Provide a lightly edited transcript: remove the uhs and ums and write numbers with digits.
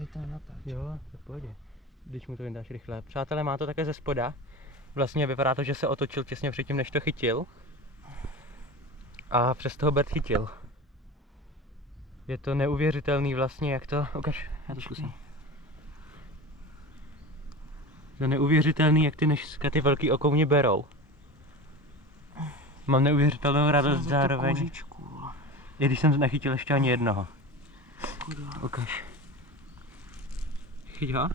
Je to natáč. Jo, to v pohodě. Když mu to vyndáš rychle. Přátelé, má to také ze spoda. Vlastně vypadá to, že se otočil těsně předtím, než to chytil. A přes toho Bert chytil. Je to neuvěřitelný vlastně, jak to... Ukaž, já to zkusím. Je to neuvěřitelný, jak ty dneska ty velký okouně berou. Mám neuvěřitelnou radost zároveň. I když jsem nechytil ještě ani jednoho. Ukaž. Chyť ho.